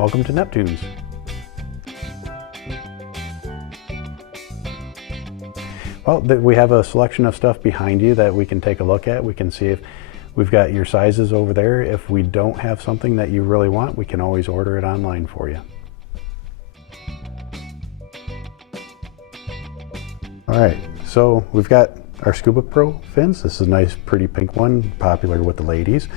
Welcome to Neptune's. Well, we have a selection of stuff behind you that we can take a look at. We can see if we've got your sizes over there. If we don't have something that you really want, we can always order it online for you. All right, so we've got our Scuba Pro fins. This is a nice, pretty pink one, popular with the ladies.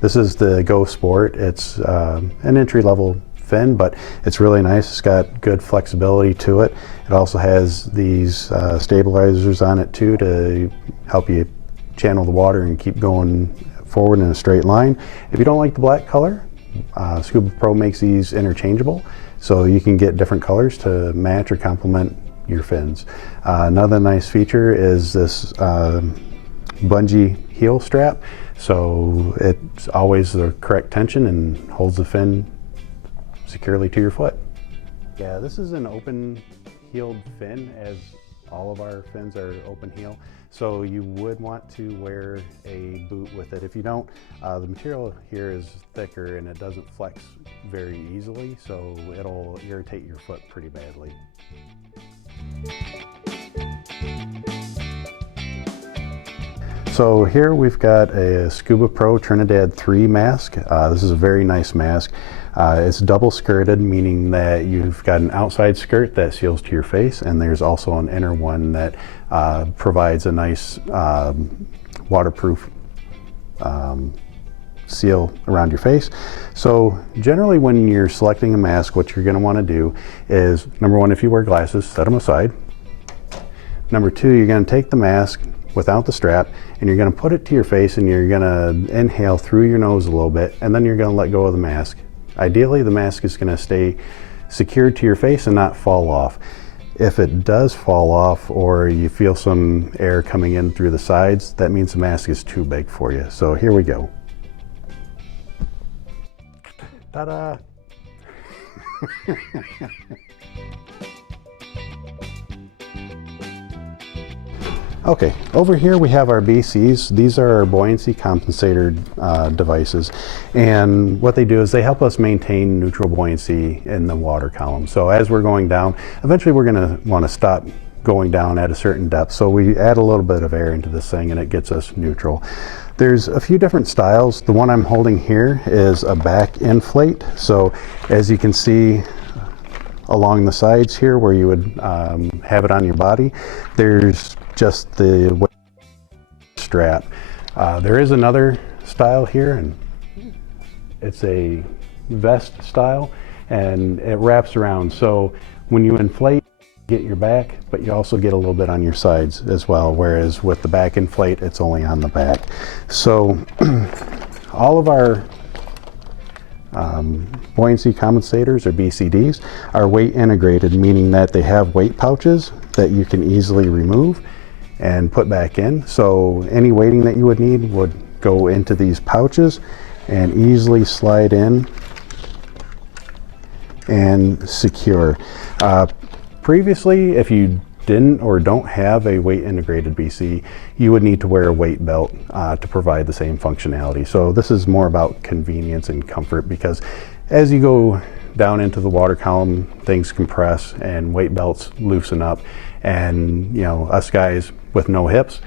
This is the Go Sport. It's an entry-level fin, but it's really nice. It's got good flexibility to it. It also has these stabilizers on it too to help you channel the water and keep going forward in a straight line. If you don't like the black color, Scuba Pro makes these interchangeable, so you can get different colors to match or complement your fins. Another nice feature is this bungee heel strap, so it's always the correct tension and holds the fin securely to your foot. Yeah, this is an open heeled fin, as all of our fins are open heel, so you would want to wear a boot with it. If you don't, the material here is thicker and it doesn't flex very easily, so it'll irritate your foot pretty badly. So here we've got a Scuba Pro Trinidad 3 mask. This is a very nice mask. It's double skirted, meaning that you've got an outside skirt that seals to your face, and there's also an inner one that provides a nice waterproof seal around your face. So generally when you're selecting a mask, what you're going to want to do is, number one, if you wear glasses, set them aside. Number two, you're going to take the mask without the strap and you're going to put it to your face and you're going to inhale through your nose a little bit, and then you're going to let go of the mask. Ideally, the mask is going to stay secured to your face and not fall off. If it does fall off or you feel some air coming in through the sides, that means the mask is too big for you. So here we go. Ta-da! Okay, over here we have our BCs. These are our buoyancy compensator devices, and what they do is they help us maintain neutral buoyancy in the water column. So as we're going down, eventually we're going to want to stop going down at a certain depth, so we add a little bit of air into this thing and it gets us neutral. There's a few different styles. The one I'm holding here is a back inflate, so as you can see along the sides here where you would have it on your body, there's just the strap. There is another style here, and it's a vest style, and it wraps around, so when you inflate, you get your back, but you also get a little bit on your sides as well, whereas with the back inflate, it's only on the back. So all of our buoyancy compensators, or BCDs, are weight integrated, meaning that they have weight pouches that you can easily remove and put back in. So any weighting that you would need would go into these pouches and easily slide in and secure. Previously, if you didn't or don't have a weight integrated BC, you would need to wear a weight belt to provide the same functionality. So this is more about convenience and comfort, because as you go down into the water column, things compress and weight belts loosen up, and you know, us guys with no hips,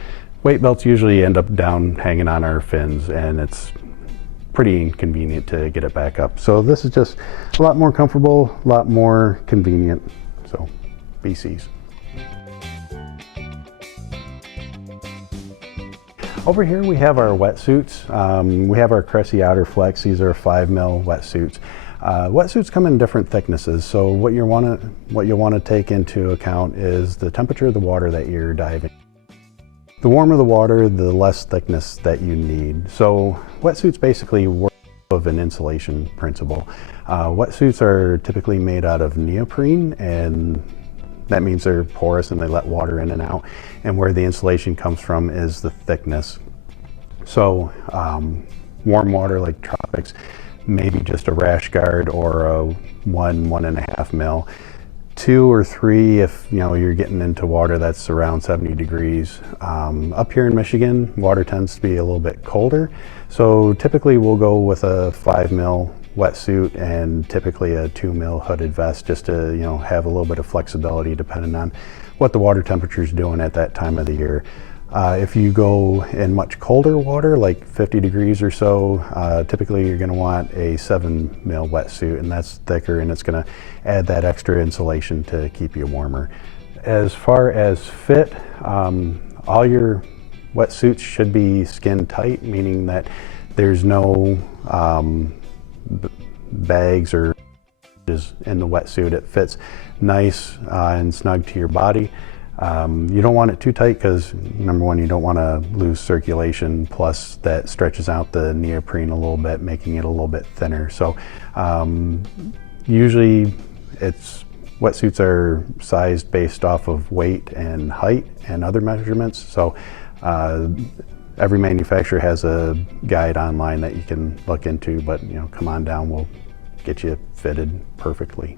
weight belts usually end up down hanging on our fins, and it's pretty inconvenient to get it back up. So this is just a lot more comfortable, a lot more convenient. So BCs. Over here we have our wetsuits. We have our Cressy Outer Flex. These are 5mm wetsuits. Wetsuits come in different thicknesses, so what you'll want to take into account is the temperature of the water that you're diving. The warmer the water, the less thickness that you need. So wetsuits basically work of an insulation principle. Wetsuits are typically made out of neoprene, and that means they're porous and they let water in and out, and where the insulation comes from is the thickness. So warm water like tropics, maybe just a rash guard or a 1.5 mil. 2 or 3 if you know you're getting into water that's around 70 degrees. Up here in Michigan, water tends to be a little bit colder, so typically we'll go with a 5mm wetsuit and typically a 2 mil hooded vest, just to have a little bit of flexibility depending on what the water temperature is doing at that time of the year. If you go in much colder water, like 50 degrees or so, typically you're going to want a 7 mil wetsuit, and that's thicker and it's going to add that extra insulation to keep you warmer. As far as fit, all your wetsuits should be skin tight, meaning that there's no bags or in the wetsuit. It fits nice and snug to your body. You don't want it too tight because, number one, you don't want to lose circulation, plus that stretches out the neoprene a little bit, making it a little bit thinner. So usually wetsuits are sized based off of weight and height and other measurements. So every manufacturer has a guide online that you can look into, but come on down, we'll get you fitted perfectly.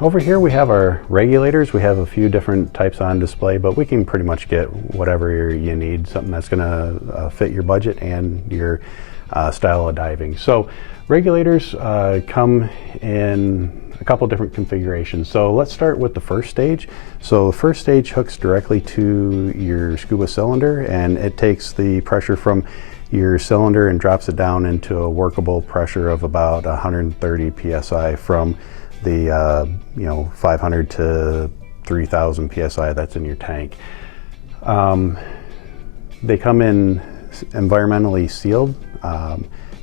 Over here we have our regulators. We have a few different types on display, but we can pretty much get whatever you need, something that's going to fit your budget and your style of diving. So regulators come in a couple different configurations. So let's start with the first stage. So the first stage hooks directly to your scuba cylinder, and it takes the pressure from your cylinder and drops it down into a workable pressure of about 130 psi from the 500 to 3000 psi that's in your tank. They come in environmentally sealed,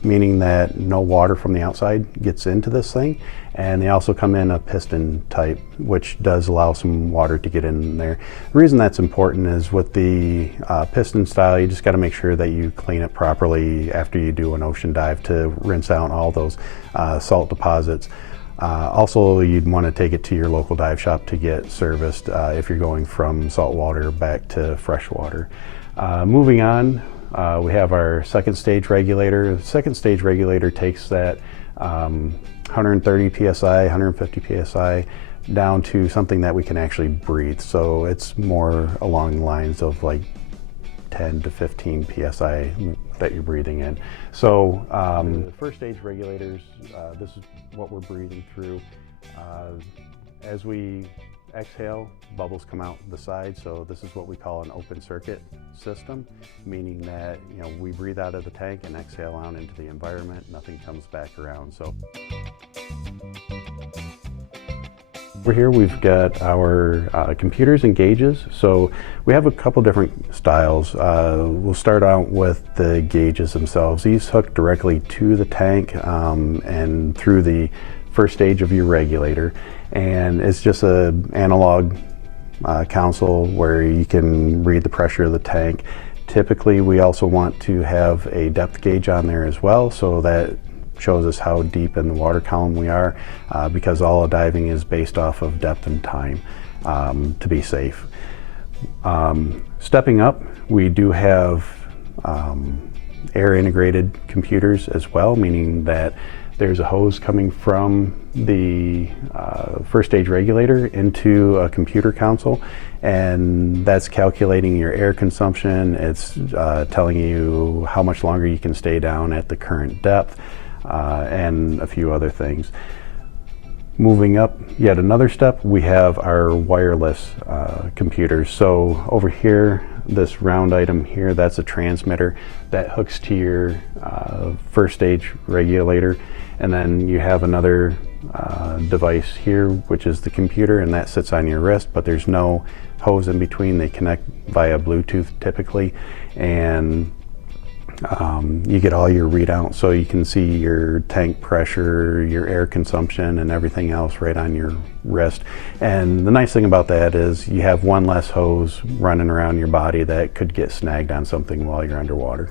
meaning that no water from the outside gets into this thing, and they also come in a piston type, which does allow some water to get in there. The reason that's important is with the piston style, you just got to make sure that you clean it properly after you do an ocean dive to rinse out all those salt deposits. Also, you'd want to take it to your local dive shop to get serviced if you're going from saltwater back to freshwater. Moving on, we have our second stage regulator. The second stage regulator takes that 130 psi, 150 psi down to something that we can actually breathe. So it's more along the lines of like 10 to 15 psi that you're breathing in. So the first stage regulators, this is what we're breathing through. As we exhale, bubbles come out the side, so this is what we call an open circuit system, meaning that we breathe out of the tank and exhale out into the environment, nothing comes back around. So over here we've got our computers and gauges. So we have a couple different styles. We'll start out with the gauges themselves. These hook directly to the tank and through the first stage of your regulator, and it's just an analog console where you can read the pressure of the tank. Typically we also want to have a depth gauge on there as well, so that shows us how deep in the water column we are, because all diving is based off of depth and time to be safe. Stepping up, we do have air integrated computers as well, meaning that there's a hose coming from the first stage regulator into a computer console, and that's calculating your air consumption. It's telling you how much longer you can stay down at the current depth, and a few other things. Moving up yet another step, we have our wireless computers. So over here, this round item here, that's a transmitter that hooks to your first stage regulator, and then you have another device here, which is the computer, and that sits on your wrist, but there's no hose in between. They connect via Bluetooth typically, and you get all your readouts, so you can see your tank pressure, your air consumption, and everything else right on your wrist. And the nice thing about that is you have one less hose running around your body that could get snagged on something while you're underwater.